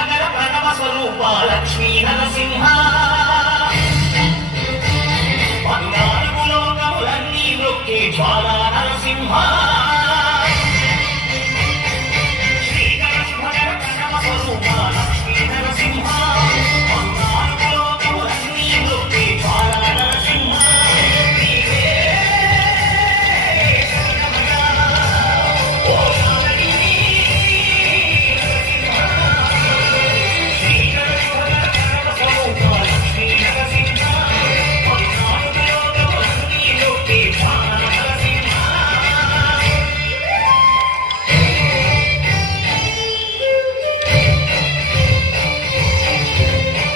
శంభగర ప్రణవ స్వరూప లక్ష్మీ నరసింహ. పద్నాలుగు లోకములన్నీ మృక్కి జ్వాలా